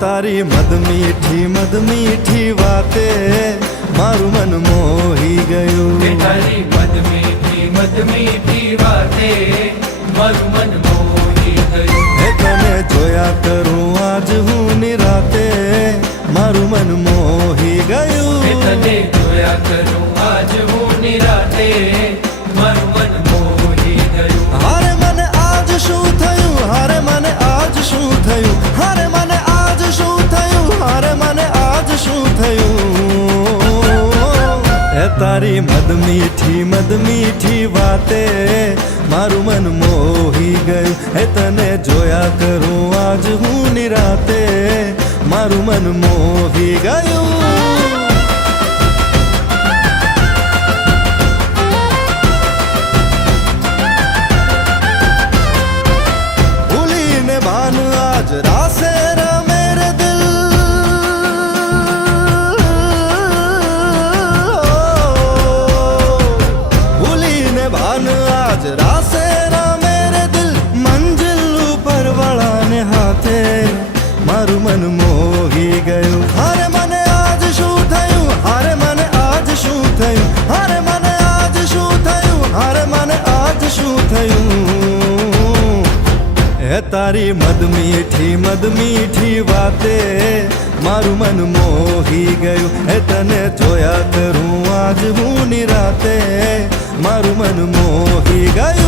તારી મદ મીઠી વાતે મારું મન મોહી ગયું. તારી મદ મીઠી વાતે મારું મન મોહી ગયું. તને જોયા કરું આજ હું નિરાતે મારું મન મોહી ગયું. તને જોયા કરું આજ હું નિરાતે મારું મન મોહી ગયું. હારે મને આજ શું થયું, હારે મને આજ શું થયું, હારે મને આજ શું થયું, હારે મને આજ શું થયું. એ તારી મદ મીઠી વાતે મારું મન મોહી ગયું. એ તને જોયા કરું આજ હું નિરાતે મારું મન મોહી ગયું. आज रासे रमे रे दिल, भूली ने भान आज रासे रमे रे दिल. मंजिल ऊपर वाला ने हाथे मारू मन मोही गયું. हारे मने आज શું થયું, હારે મને આજ શું થયું, હારે મને આજ શું થયું, હારે મને આજ શું થયું. એ તારી મદ મીઠી વાતે મારું મન મોહી ગયું. એ તને જોયા કરું આજ હું નિરાતે મારું મન મોહી ગયું.